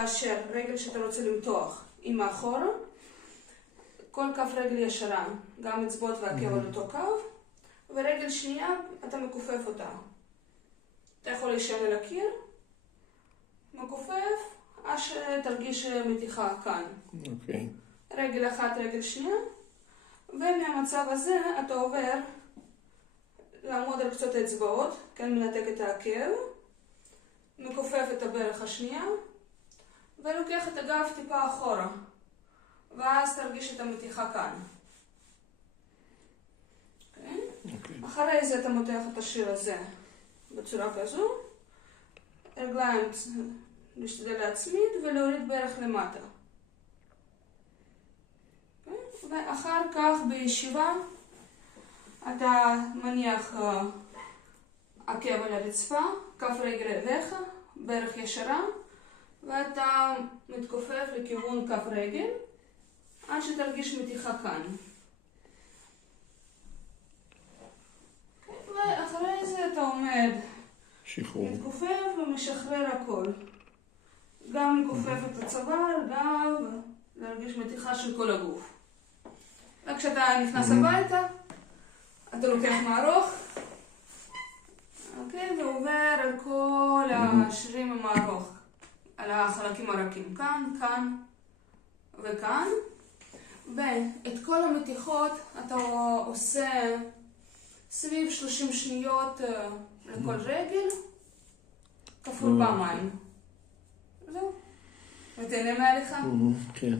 כאשר רגל שאתה רוצה למתוח היא מאחורה, כל כף רגל ישרה, גם אצבעות ועקב על אותו קו, ורגל שנייה אתה מכופף אותה. אתה יכול להישען על הקיר, מכופף, עד שתרגיש מתיחה כאן. אוקיי. רגל אחת, רגל שנייה, ומהמצב הזה אתה עובר לעמוד על קצות האצבעות, כן, מנתק את העקב, מכופף את הברך השנייה, ולוקח את הגב טיפה אחורה, ואז תרגיש את המתיחה כאן. Okay. אחרי זה אתה מותח את השיר הזה בצורה כזו, רגליים להשתדל להצמיד ולהוריד ברך למטה. Okay. ואחר כך בישיבה אתה מניח עקב על הרצפה, כף רגל אליך, ברך ישרה, ואתה מתכופף לכיוון כף רגל עד שתרגיש מתיחה כאן. ואחרי זה אתה עומד, מתכופף ומשחרר הכל. גם מכופף את הצוואר, גב, להרגיש מתיחה של כל הגוף. וכשאתה נכנס הביתה, אתה לוקח מערוך, אוקיי, ועובר על כל השרירים המערוך, על החלקים הרכים, כאן, כאן וכאן. ואת כל המתיחות אתה עושה סביב 30 שניות לכל רגל, כפול פעמיים. זהו. ותהנה מהליכה. כן.